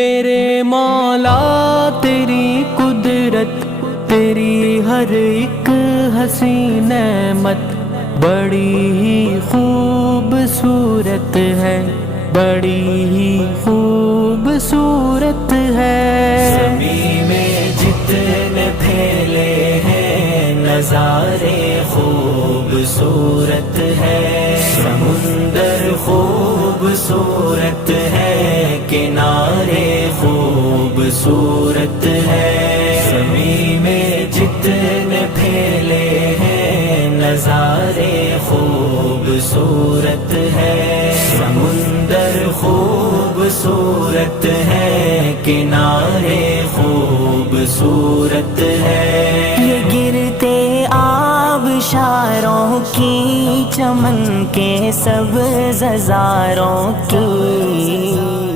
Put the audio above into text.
میرے مولا تیری قدرت، تیری ہر ایک حسین نعمت بڑی ہی خوبصورت ہے، بڑی ہی خوبصورت ہے۔ زمین میں جتنے پھیلے ہیں نظارے خوبصورت ہے، سمندر خوبصورت ہے، کنارے خوبصورت ہے۔ زمین میں جتنے پھیلے ہیں نظارے خوبصورت ہے، سمندر خوبصورت ہے، کنارے خوبصورت ہے۔ یہ گرتے آبشاروں کی چمن کے سبز ہزاروں کی